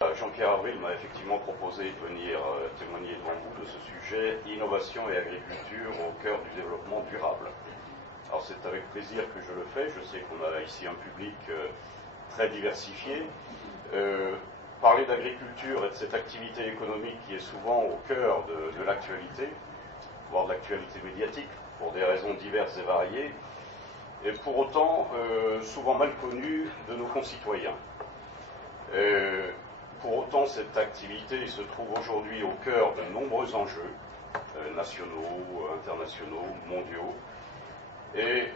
Jean-Pierre Avril m'a effectivement proposé de venir témoigner devant vous de ce sujet, innovation et agriculture au cœur du développement durable. Alors c'est avec plaisir que je le fais, je sais qu'on a ici un public très diversifié. Parler d'agriculture et de cette activité économique qui est souvent au cœur de l'actualité, voire de l'actualité médiatique, pour des raisons diverses et variées, et pour autant souvent mal connue de nos concitoyens. Pour autant, cette activité se trouve aujourd'hui au cœur de nombreux enjeux nationaux, internationaux, mondiaux. Et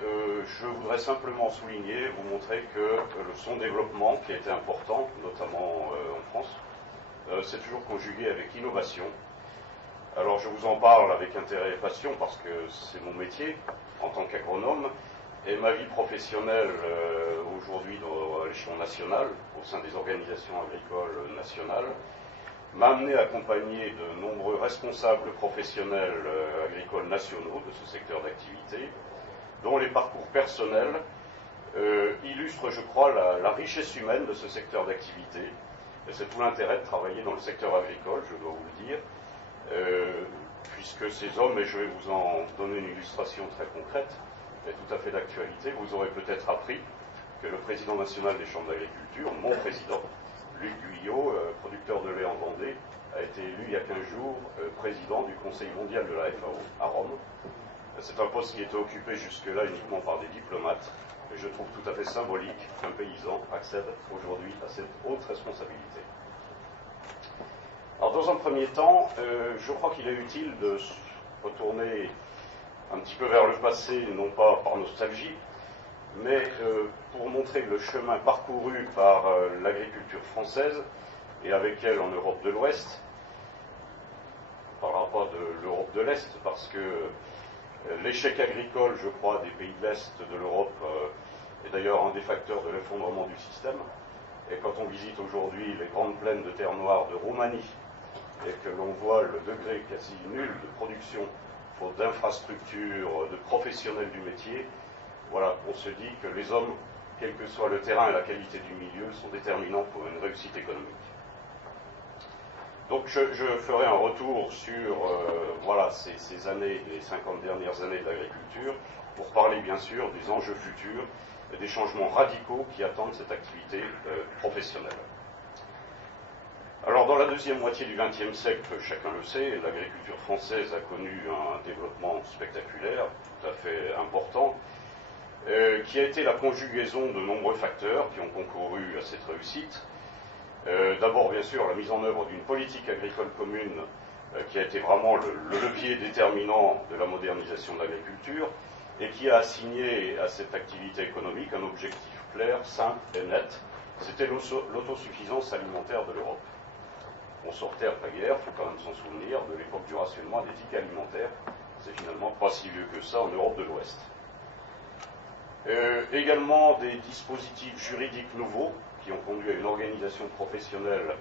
je voudrais simplement souligner, vous montrer que son développement, qui a été important, notamment en France, c'est toujours conjugué avec innovation. Alors je vous en parle avec intérêt et passion parce que c'est mon métier en tant qu'agronome. Et ma vie professionnelle aujourd'hui à l'échelon national, au sein des organisations agricoles nationales, m'a amené à accompagner de nombreux responsables professionnels agricoles nationaux de ce secteur d'activité, dont les parcours personnels illustrent, je crois, la richesse humaine de ce secteur d'activité. Et c'est tout l'intérêt de travailler dans le secteur agricole, je dois vous le dire, puisque ces hommes, et je vais vous en donner une illustration très concrète, et tout à fait d'actualité, vous aurez peut-être appris que le président national des chambres d'agriculture, mon président, Luc Guyot, producteur de lait en Vendée, a été élu il y a 15 jours président du Conseil mondial de la FAO à Rome. C'est un poste qui était occupé jusque-là uniquement par des diplomates, et je trouve tout à fait symbolique qu'un paysan accède aujourd'hui à cette haute responsabilité. Alors dans un premier temps, je crois qu'il est utile de retourner un petit peu vers le passé, non pas par nostalgie, mais pour montrer le chemin parcouru par l'agriculture française, et avec elle en Europe de l'Ouest. On ne parlera pas de l'Europe de l'Est, parce que l'échec agricole, je crois, des pays de l'Est de l'Europe est d'ailleurs un des facteurs de l'effondrement du système. Et quand on visite aujourd'hui les grandes plaines de terre noire de Roumanie, et que l'on voit le degré quasi nul de production, faute d'infrastructures, de professionnels du métier, voilà, on se dit que les hommes, quel que soit le terrain et la qualité du milieu, sont déterminants pour une réussite économique. Donc je ferai un retour sur voilà, ces années, les 50 dernières années de l'agriculture, pour parler bien sûr des enjeux futurs et des changements radicaux qui attendent cette activité professionnelle. Alors dans la deuxième moitié du XXe siècle, chacun le sait, l'agriculture française a connu un développement spectaculaire, tout à fait important, qui a été la conjugaison de nombreux facteurs qui ont concouru à cette réussite. D'abord, bien sûr, la mise en œuvre d'une politique agricole commune qui a été vraiment le levier déterminant de la modernisation de l'agriculture et qui a assigné à cette activité économique un objectif clair, simple et net. C'était l'autosuffisance alimentaire de l'Europe. On sortait après-guerre, il faut quand même s'en souvenir, de l'époque du rationnement des tickets alimentaires. C'est finalement pas si vieux que ça en Europe de l'Ouest. Également des dispositifs juridiques nouveaux qui ont conduit à une organisation professionnelle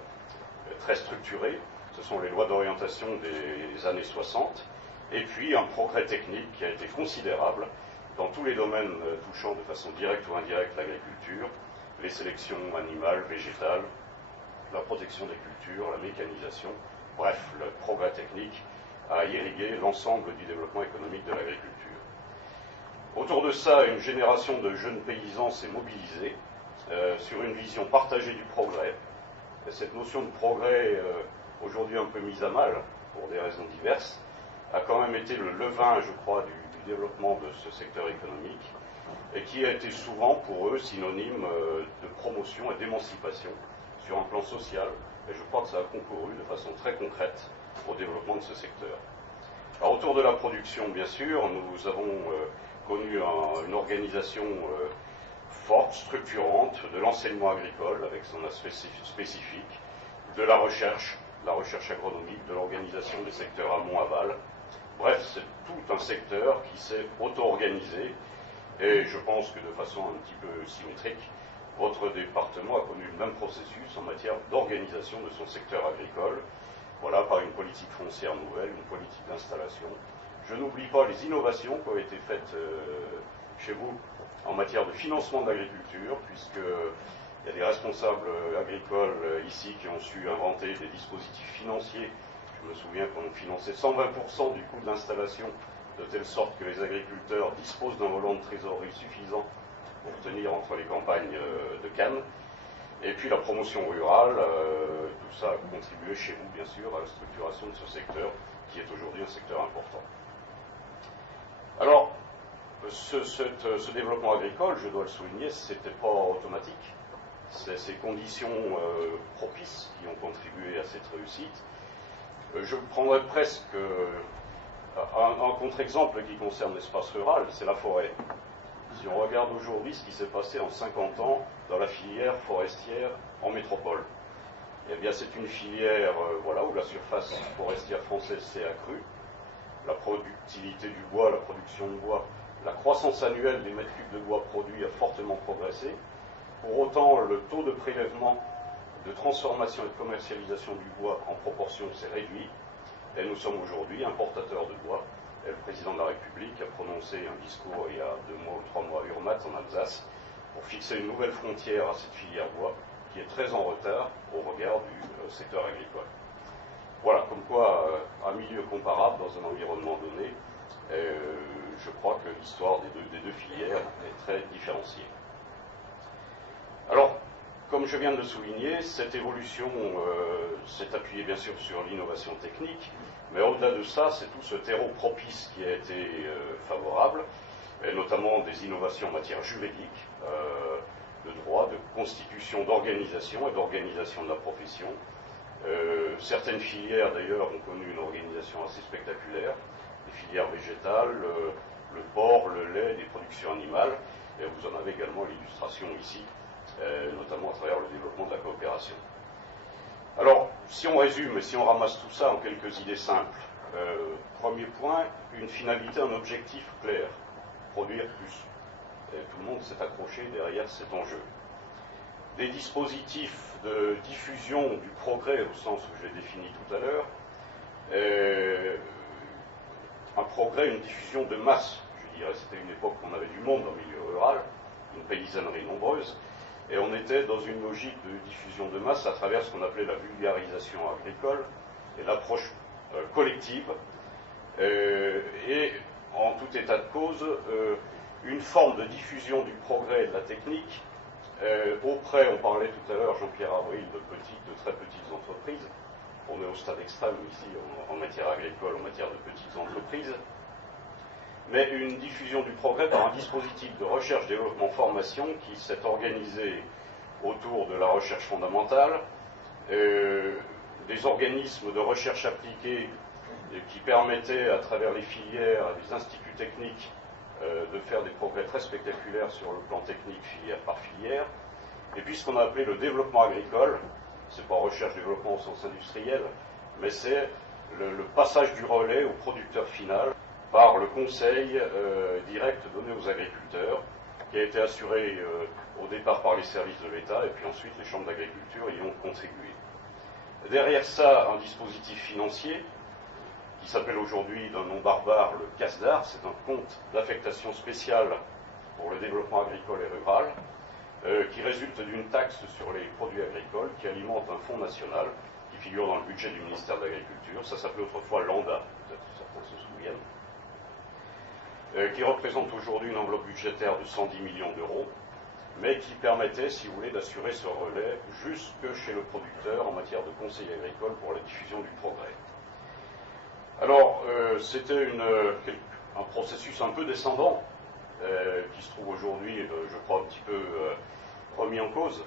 très structurée. Ce sont les lois d'orientation des années 60. Et puis un progrès technique qui a été considérable dans tous les domaines touchant de façon directe ou indirecte l'agriculture, les sélections animales, végétales, la protection des cultures, la mécanisation. Bref, le progrès technique a irrigué l'ensemble du développement économique de l'agriculture. Autour de ça, une génération de jeunes paysans s'est mobilisée sur une vision partagée du progrès. Et cette notion de progrès, aujourd'hui un peu mise à mal, pour des raisons diverses, a quand même été le levain, je crois, du développement de ce secteur économique, et qui a été souvent pour eux synonyme de promotion et d'émancipation sur un plan social, et je crois que ça a concouru de façon très concrète au développement de ce secteur. Alors, autour de la production, bien sûr, nous avons connu une organisation forte, structurante, de l'enseignement agricole, avec son aspect spécifique, de la recherche agronomique, de l'organisation des secteurs amont-aval. Bref, c'est tout un secteur qui s'est auto-organisé, et je pense que de façon un petit peu symétrique, votre département a connu le même processus en matière d'organisation de son secteur agricole, voilà, par une politique foncière nouvelle, une politique d'installation. Je n'oublie pas les innovations qui ont été faites chez vous en matière de financement de l'agriculture, puisque Il y a des responsables agricoles ici qui ont su inventer des dispositifs financiers. Je me souviens qu'on finançait 120% du coût de l'installation, de telle sorte que les agriculteurs disposent d'un volant de trésorerie suffisant pour tenir entre les campagnes de Cannes. Et puis la promotion rurale, tout ça a contribué chez vous, bien sûr, à la structuration de ce secteur, qui est aujourd'hui un secteur important. Alors, ce développement agricole, je dois le souligner, ce n'était pas automatique. C'est ces conditions propices qui ont contribué à cette réussite. Je prendrais presque un contre-exemple qui concerne l'espace rural, c'est la forêt. Si on regarde aujourd'hui ce qui s'est passé en 50 ans dans la filière forestière en métropole, eh bien c'est une filière voilà, où la surface forestière française s'est accrue, la productivité du bois, la production de bois, la croissance annuelle des mètres cubes de bois produits a fortement progressé. Pour autant, le taux de prélèvement, de transformation et de commercialisation du bois en proportion s'est réduit, et nous sommes aujourd'hui importateurs de bois. Et le président de la République a prononcé un discours il y a 2 mois ou 3 mois à Urmat, en Alsace, pour fixer une nouvelle frontière à cette filière bois, qui est très en retard au regard du secteur agricole. Voilà, comme quoi, un milieu comparable dans un environnement donné, je crois que l'histoire des deux filières est très différenciée. Alors, comme je viens de le souligner, cette évolution s'est appuyée bien sûr sur l'innovation technique, mais au-delà de ça, c'est tout ce terreau propice qui a été favorable, et notamment des innovations en matière juridique, de droit, de constitution, d'organisation et d'organisation de la profession. Certaines filières d'ailleurs ont connu une organisation assez spectaculaire, les filières végétales, le porc, le lait, les productions animales, et vous en avez également l'illustration ici, notamment à travers le développement de la coopération. Alors, si on résume et si on ramasse tout ça en quelques idées simples, premier point, une finalité, un objectif clair, produire plus. Et tout le monde s'est accroché derrière cet enjeu. Des dispositifs de diffusion du progrès, au sens où je l'ai défini tout à l'heure, un progrès, une diffusion de masse, je dirais. C'était une époque où on avait du monde en milieu rural, une paysannerie nombreuse, et on était dans une logique de diffusion de masse à travers ce qu'on appelait la vulgarisation agricole et l'approche collective, et en tout état de cause, une forme de diffusion du progrès et de la technique auprès, on parlait tout à l'heure, Jean-Pierre Avril, de très petites entreprises. On est au stade extrême ici en matière agricole, en matière de petites entreprises, mais une diffusion du progrès par un dispositif de recherche, développement, formation qui s'est organisé autour de la recherche fondamentale, des organismes de recherche appliquée qui permettaient à travers les filières, des instituts techniques, de faire des progrès très spectaculaires sur le plan technique, filière par filière, et puis ce qu'on a appelé le développement agricole. C'est pas recherche-développement au sens industriel, mais c'est le passage du relais au producteur final par le conseil direct donné aux agriculteurs, qui a été assuré au départ par les services de l'État, et puis ensuite les chambres d'agriculture y ont contribué. Derrière ça, un dispositif financier, qui s'appelle aujourd'hui d'un nom barbare le CASDAR, c'est un compte d'affectation spéciale pour le développement agricole et rural, qui résulte d'une taxe sur les produits agricoles qui alimente un fonds national qui figure dans le budget du ministère de l'Agriculture. Ça s'appelait autrefois l'ANDA, peut-être certains se souviennent, qui représente aujourd'hui une enveloppe budgétaire de 110 millions d'euros, mais qui permettait, si vous voulez, d'assurer ce relais jusque chez le producteur en matière de conseil agricole pour la diffusion du progrès. Alors, c'était un processus un peu descendant, qui se trouve aujourd'hui, je crois, un petit peu remis en cause,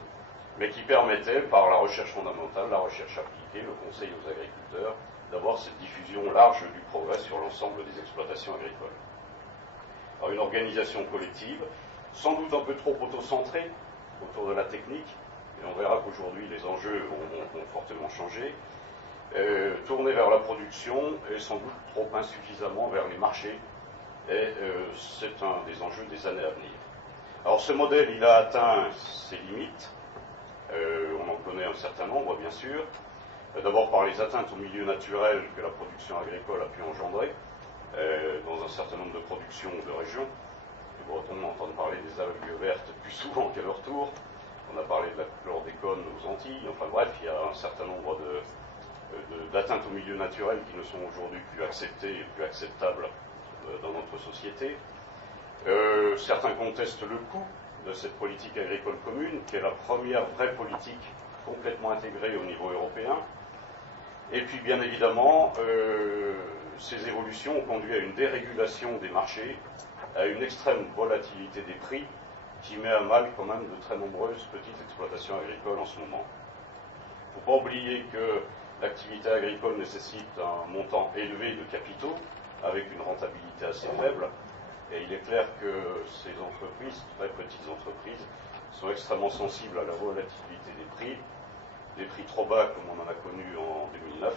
mais qui permettait, par la recherche fondamentale, la recherche appliquée, le conseil aux agriculteurs, d'avoir cette diffusion large du progrès sur l'ensemble des exploitations agricoles. Alors, une organisation collective, sans doute un peu trop auto-centrée autour de la technique, et on verra qu'aujourd'hui les enjeux ont fortement changé, tournée vers la production et sans doute trop insuffisamment vers les marchés, et c'est un des enjeux des années à venir. Alors ce modèle, il a atteint ses limites, on en connaît un certain nombre bien sûr, d'abord par les atteintes au milieu naturel que la production agricole a pu engendrer, dans un certain nombre de productions de régions. Les Bretons entendent parler des algues vertes plus souvent qu'à leur tour, On a parlé de la chlordécone aux Antilles. Enfin bref, il y a un certain nombre d'atteintes au milieu naturel qui ne sont aujourd'hui plus acceptées et plus acceptables dans notre société. Certains contestent le coût de cette politique agricole commune, qui est la première vraie politique complètement intégrée au niveau européen. Et puis, bien évidemment, ces évolutions ont conduit à une dérégulation des marchés, à une extrême volatilité des prix, qui met à mal quand même de très nombreuses petites exploitations agricoles en ce moment. Il ne faut pas oublier que l'activité agricole nécessite un montant élevé de capitaux, avec une rentabilité assez faible. Et il est clair que ces entreprises, très petites entreprises, sont extrêmement sensibles à la volatilité des prix trop bas comme on en a connu en 2009.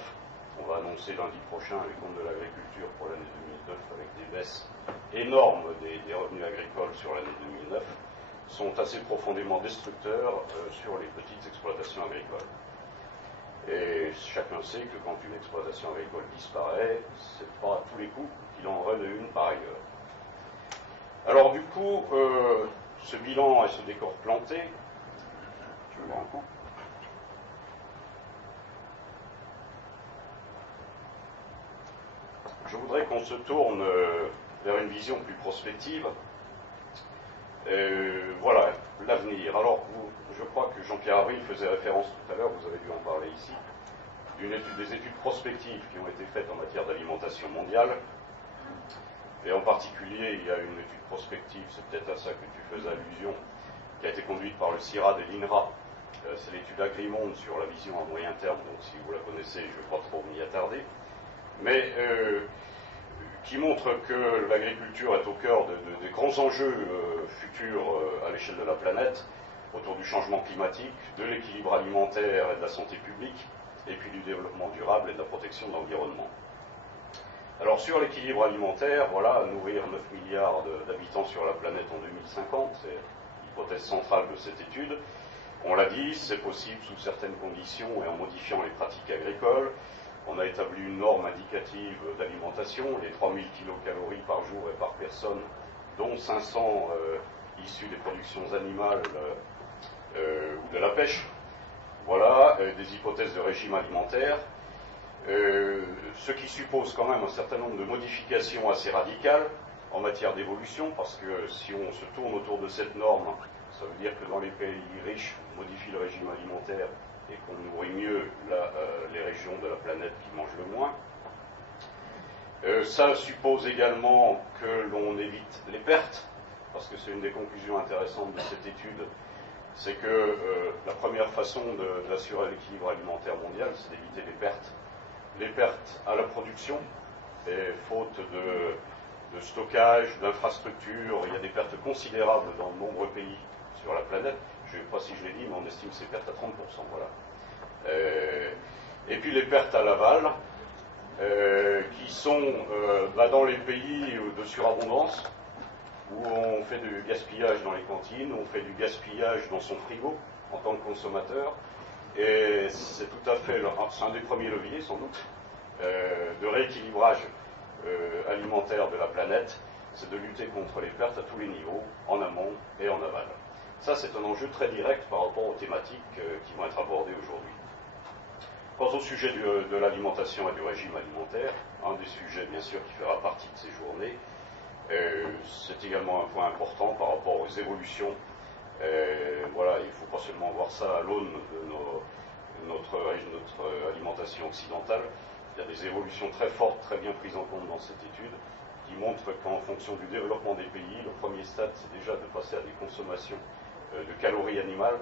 On va annoncer lundi prochain les comptes de l'agriculture pour l'année 2009 avec des baisses énormes des revenus agricoles sur l'année 2009, sont assez profondément destructeurs sur les petites exploitations agricoles. Et chacun sait que quand une exploitation agricole disparaît, ce n'est pas à tous les coups qu'il en reste une par ailleurs. Alors du coup, ce bilan et ce décor planté, je me rends compte. Je voudrais qu'on se tourne vers une vision plus prospective. Voilà, l'avenir. Alors, je crois que Jean-Pierre Avril faisait référence tout à l'heure, vous avez dû en parler ici, des études prospectives qui ont été faites en matière d'alimentation mondiale. Et en particulier, il y a une étude prospective, c'est peut-être à ça que tu faisais allusion, qui a été conduite par le CIRAD et l'INRA. C'est l'étude Agrimonde sur la vision à moyen terme, donc si vous la connaissez, je ne vais pas trop m'y attarder. Mais qui montre que l'agriculture est au cœur des grands enjeux futurs à l'échelle de la planète, autour du changement climatique, de l'équilibre alimentaire et de la santé publique, et puis du développement durable et de la protection de l'environnement. Alors sur l'équilibre alimentaire, voilà, nourrir 9 milliards d'habitants sur la planète en 2050, c'est l'hypothèse centrale de cette étude. On l'a dit, c'est possible sous certaines conditions et en modifiant les pratiques agricoles. On a établi une norme indicative d'alimentation, les 3000 kilocalories par jour et par personne, dont 500 issus des productions animales ou de la pêche. Voilà, des hypothèses de régime alimentaire. Ce qui suppose quand même un certain nombre de modifications assez radicales en matière d'évolution, parce que si on se tourne autour de cette norme, ça veut dire que dans les pays riches, on modifie le régime alimentaire et qu'on nourrit mieux les régions de la planète qui mangent le moins. Ça suppose également que l'on évite les pertes, parce que c'est une des conclusions intéressantes de cette étude, c'est que la première façon d'assurer l'équilibre alimentaire mondial, c'est d'éviter les pertes. Les pertes à la production, et faute de stockage, d'infrastructures, il y a des pertes considérables dans de nombreux pays sur la planète. Je ne sais pas si je l'ai dit, mais on estime ces pertes à 30%. Voilà. Et puis les pertes à l'aval, qui sont dans les pays de surabondance, où on fait du gaspillage dans les cantines, on fait du gaspillage dans son frigo en tant que consommateur. Et c'est tout à fait, c'est un des premiers leviers sans doute, de rééquilibrage alimentaire de la planète, c'est de lutter contre les pertes à tous les niveaux, en amont et en aval. Ça, c'est un enjeu très direct par rapport aux thématiques qui vont être abordées aujourd'hui. Quant au sujet de l'alimentation et du régime alimentaire, un des sujets bien sûr qui fera partie de ces journées, c'est également un point important par rapport aux évolutions. Voilà, il ne faut pas seulement voir ça à l'aune de notre alimentation occidentale. Il y a des évolutions très fortes, très bien prises en compte dans cette étude, qui montrent qu'en fonction du développement des pays, le premier stade, c'est déjà de passer à des consommations de calories animales,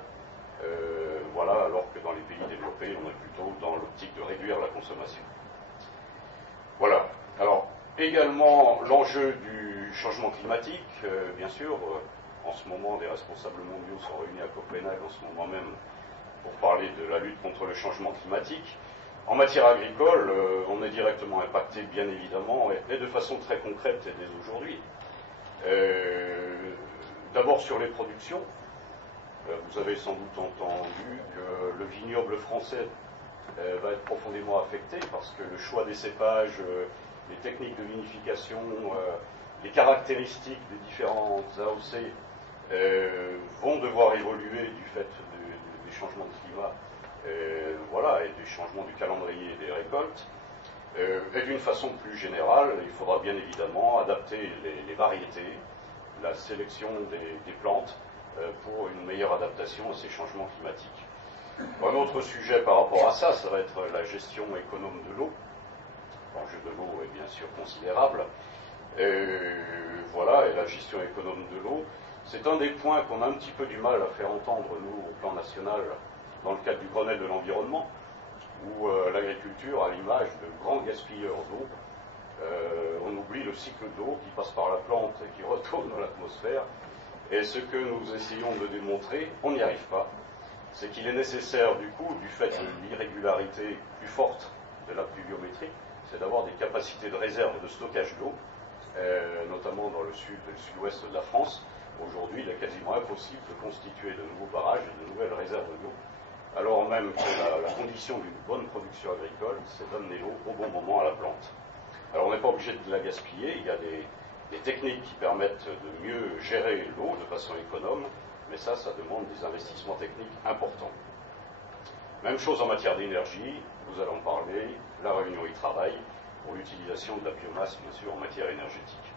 voilà, alors que dans les pays développés, on est plutôt dans l'optique de réduire la consommation. Voilà. Alors, également, l'enjeu du changement climatique, bien sûr, en ce moment, des responsables mondiaux sont réunis à Copenhague en ce moment même pour parler de la lutte contre le changement climatique. En matière agricole, on est directement impacté, bien évidemment, et de façon très concrète dès aujourd'hui. D'abord sur les productions. Vous avez sans doute entendu que le vignoble français va être profondément affecté parce que le choix des cépages, les techniques de vinification, les caractéristiques des différentes AOC vont devoir évoluer du fait des changements de climat, voilà, et du changement du calendrier des récoltes. Et d'une façon plus générale, il faudra bien évidemment adapter les variétés, la sélection des plantes pour une meilleure adaptation à ces changements climatiques. Un autre sujet par rapport à ça, ça va être la gestion économe de l'eau. L'enjeu de l'eau est bien sûr considérable. Voilà, et la gestion économe de l'eau, c'est un des points qu'on a un petit peu du mal à faire entendre, nous, au plan national, dans le cadre du Grenelle de l'environnement, où l'agriculture a l'image de grands gaspilleurs d'eau. On oublie le cycle d'eau qui passe par la plante et qui retourne dans l'atmosphère. Et ce que nous essayons de démontrer, on n'y arrive pas. C'est qu'il est nécessaire, du coup, du fait de l'irrégularité plus forte de la pluviométrie, c'est d'avoir des capacités de réserve de stockage d'eau, notamment dans le sud et le sud-ouest de la France. Aujourd'hui, il est quasiment impossible de constituer de nouveaux barrages et de nouvelles réserves d'eau, alors même que la condition d'une bonne production agricole, c'est d'amener l'eau au bon moment à la plante. Alors on n'est pas obligé de la gaspiller, il y a des techniques qui permettent de mieux gérer l'eau de façon économe, mais ça demande des investissements techniques importants. Même chose en matière d'énergie, vous allez en parler, la Réunion y travaille, pour l'utilisation de la biomasse, bien sûr, en matière énergétique.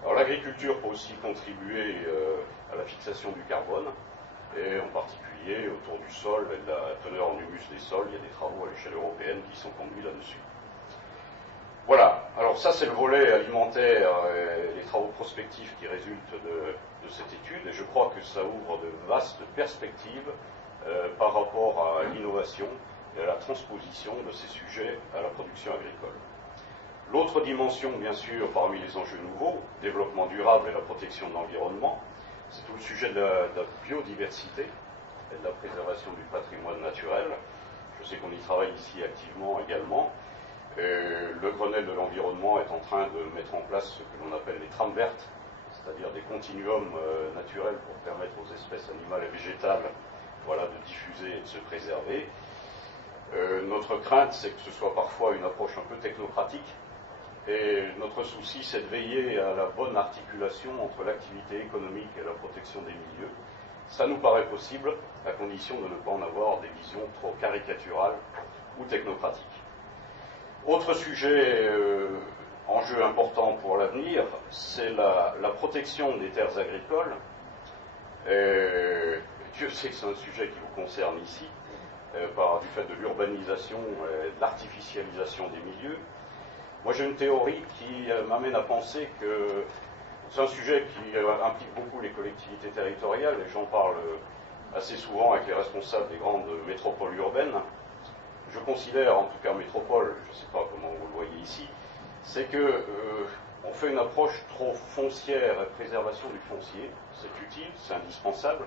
Alors l'agriculture peut aussi contribuer à la fixation du carbone, et en particulier autour du sol et de la teneur en humus des sols. Il y a des travaux à l'échelle européenne qui sont conduits là-dessus. Voilà, alors ça c'est le volet alimentaire et les travaux prospectifs qui résultent de cette étude, et je crois que ça ouvre de vastes perspectives par rapport à l'innovation et à la transposition de ces sujets à la production agricole. L'autre dimension, bien sûr, parmi les enjeux nouveaux, développement durable et la protection de l'environnement, c'est tout le sujet de la biodiversité et de la préservation du patrimoine naturel. Je sais qu'on y travaille ici activement également. Le Grenelle de l'environnement est en train de mettre en place ce que l'on appelle les trames vertes, c'est-à-dire des continuums naturels pour permettre aux espèces animales et végétales, voilà, de diffuser et de se préserver. Notre crainte, c'est que ce soit parfois une approche un peu technocratique, et notre souci, c'est de veiller à la bonne articulation entre l'activité économique et la protection des milieux. Ça nous paraît possible, à condition de ne pas en avoir des visions trop caricaturales ou technocratiques. Autre sujet, enjeu important pour l'avenir, c'est la protection des terres agricoles. Dieu sait que c'est un sujet qui vous concerne ici, du fait de l'urbanisation et de l'artificialisation des milieux. Moi j'ai une théorie qui m'amène à penser que c'est un sujet qui implique beaucoup les collectivités territoriales, et j'en parle assez souvent avec les responsables des grandes métropoles urbaines. Je considère, en tout cas métropole, je ne sais pas comment vous le voyez ici, c'est que on fait une approche trop foncière et préservation du foncier. C'est utile, c'est indispensable,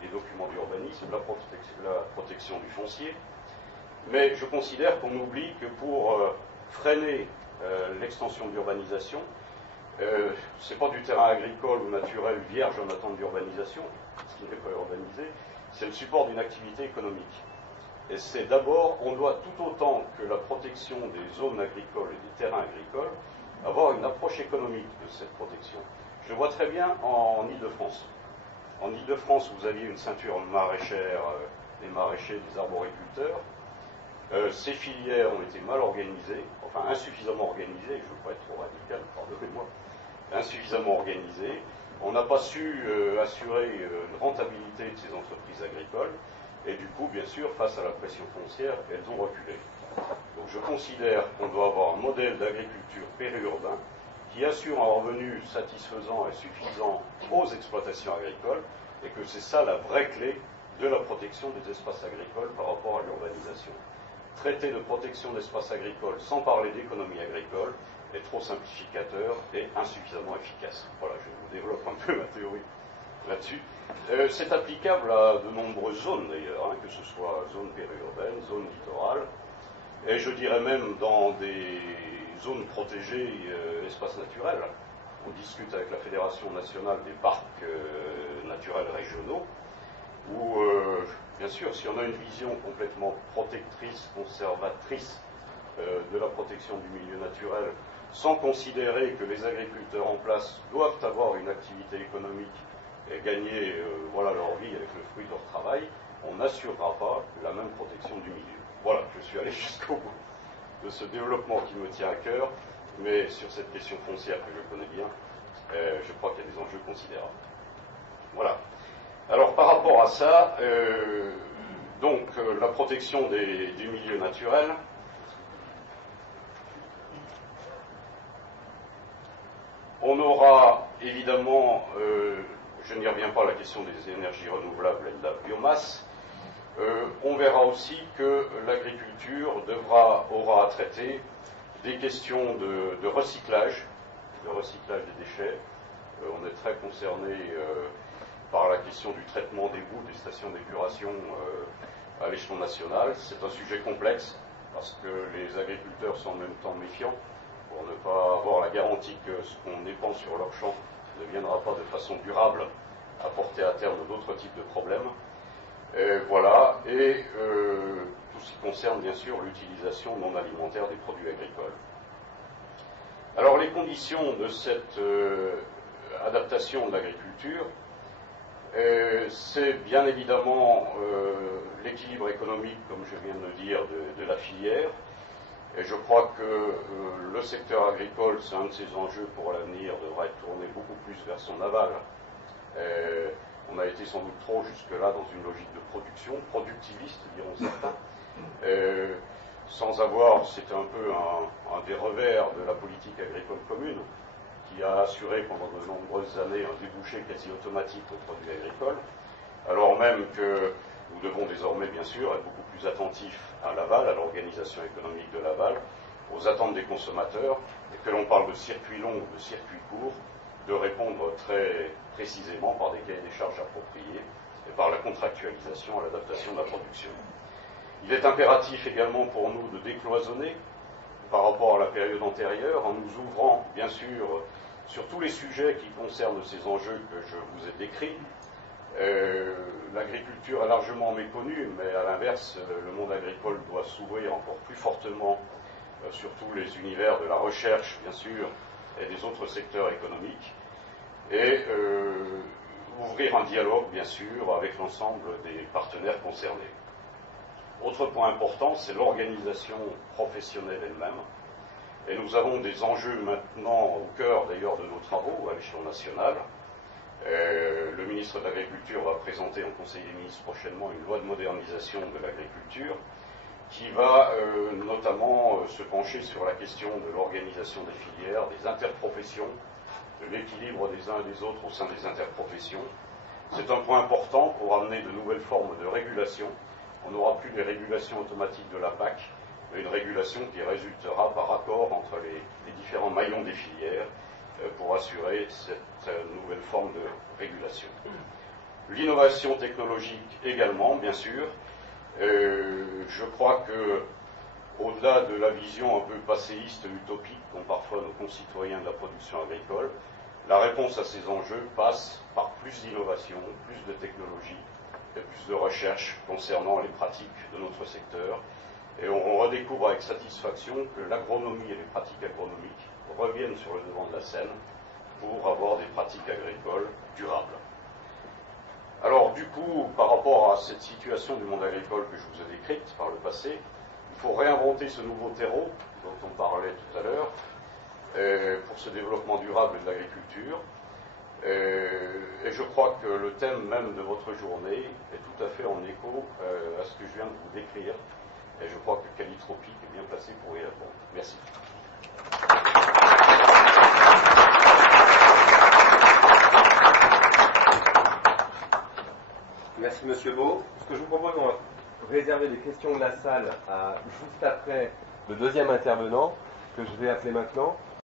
les documents d'urbanisme, la protection du foncier, mais je considère qu'on oublie que pour freiner l'extension de l'urbanisation, c'est pas du terrain agricole ou naturel vierge en attente d'urbanisation, ce qui n'est pas urbanisé, c'est le support d'une activité économique. Et c'est d'abord, on doit tout autant que la protection des zones agricoles et des terrains agricoles, avoir une approche économique de cette protection. Je le vois très bien en Île-de-France. En Île-de-France, vous aviez une ceinture maraîchère, des maraîchers, des arboriculteurs. Ces filières ont été mal organisées, enfin insuffisamment organisées, je ne veux pas être trop radical, pardonnez-moi, insuffisamment organisées. On n'a pas su assurer une rentabilité de ces entreprises agricoles, et du coup, bien sûr, face à la pression foncière, elles ont reculé. Donc je considère qu'on doit avoir un modèle d'agriculture périurbain qui assure un revenu satisfaisant et suffisant aux exploitations agricoles, et que c'est ça la vraie clé de la protection des espaces agricoles par rapport à l'urbanisation. Traiter de protection d'espaces agricoles sans parler d'économie agricole est trop simplificateur et insuffisamment efficace. Voilà, je vous développe un peu ma théorie là-dessus. C'est applicable à de nombreuses zones d'ailleurs, que ce soit zone périurbaine, zone littorale, et je dirais même dans des zones protégées, espaces naturels. On discute avec la Fédération nationale des parcs naturels régionaux, où, bien sûr, si on a une vision complètement protectrice, conservatrice de la protection du milieu naturel, sans considérer que les agriculteurs en place doivent avoir une activité économique et gagner voilà, leur vie avec le fruit de leur travail, on n'assurera pas la même protection du milieu. Voilà, je suis allé jusqu'au bout de ce développement qui me tient à cœur, mais sur cette question foncière que je connais bien, je crois qu'il y a des enjeux considérables. Voilà. Alors par rapport à ça, la protection du milieu naturel, on aura évidemment, je n'y reviens pas à la question des énergies renouvelables et de la biomasse, on verra aussi que l'agriculture aura à traiter des questions de recyclage des déchets. On est très concerné par la question du traitement des boues des stations d'épuration à l'échelon national. C'est un sujet complexe parce que les agriculteurs sont en même temps méfiants pour ne pas avoir la garantie que ce qu'on épand sur leur champ ne viendra pas de façon durable apporter à terme d'autres types de problèmes. Voilà, et tout ce qui concerne bien sûr l'utilisation non alimentaire des produits agricoles. Alors les conditions de cette adaptation de l'agriculture, c'est bien évidemment l'équilibre économique, comme je viens de le dire, de la filière. Et je crois que le secteur agricole, c'est un de ses enjeux pour l'avenir, devra être tourné beaucoup plus vers son aval. On a été sans doute trop jusque-là dans une logique de production, productiviste, diront certains, sans avoir, c'est un peu un des revers de la politique agricole commune, qui a assuré pendant de nombreuses années un débouché quasi automatique aux produits agricoles, alors même que nous devons désormais, bien sûr, être beaucoup plus attentifs à l'aval, à l'organisation économique de l'aval, aux attentes des consommateurs, et que l'on parle de circuits longs ou de circuits courts, de répondre très précisément par des cahiers des charges appropriés et par la contractualisation à l'adaptation de la production. Il est impératif également pour nous de décloisonner par rapport à la période antérieure en nous ouvrant, bien sûr, sur tous les sujets qui concernent ces enjeux que je vous ai décrits. L'agriculture est largement méconnue, mais à l'inverse, le monde agricole doit s'ouvrir encore plus fortement sur tous les univers de la recherche, bien sûr, et des autres secteurs économiques, et ouvrir un dialogue, bien sûr, avec l'ensemble des partenaires concernés. Autre point important, c'est l'organisation professionnelle elle-même. Et nous avons des enjeux maintenant au cœur d'ailleurs de nos travaux à l'échelon national. Le ministre de l'Agriculture va présenter en Conseil des ministres prochainement une loi de modernisation de l'agriculture qui va notamment se pencher sur la question de l'organisation des filières, des interprofessions, de l'équilibre des uns et des autres au sein des interprofessions. C'est un point important pour amener de nouvelles formes de régulation. On n'aura plus les régulations automatiques de la PAC, mais une régulation qui résultera par accord entre les différents maillons des filières pour assurer cette nouvelle forme de régulation. L'innovation technologique également, bien sûr. Je crois que, au-delà de la vision un peu passéiste, utopique, qu'ont parfois nos concitoyens de la production agricole, la réponse à ces enjeux passe par plus d'innovation, plus de technologie et plus de recherche concernant les pratiques de notre secteur. Et on redécouvre avec satisfaction que l'agronomie et les pratiques agronomiques reviennent sur le devant de la scène pour avoir des pratiques agricoles durables. Alors du coup, par rapport à cette situation du monde agricole que je vous ai décrite par le passé, il faut réinventer ce nouveau terreau dont on parlait tout à l'heure pour ce développement durable de l'agriculture. Et je crois que le thème même de votre journée est tout à fait en écho à ce que je viens de vous décrire. Et je crois que Calitropique est bien placé pour y répondre. Merci. Merci Monsieur Beau. Ce que je vous propose, on va réserver des questions de la salle à juste après le deuxième intervenant, que je vais appeler maintenant.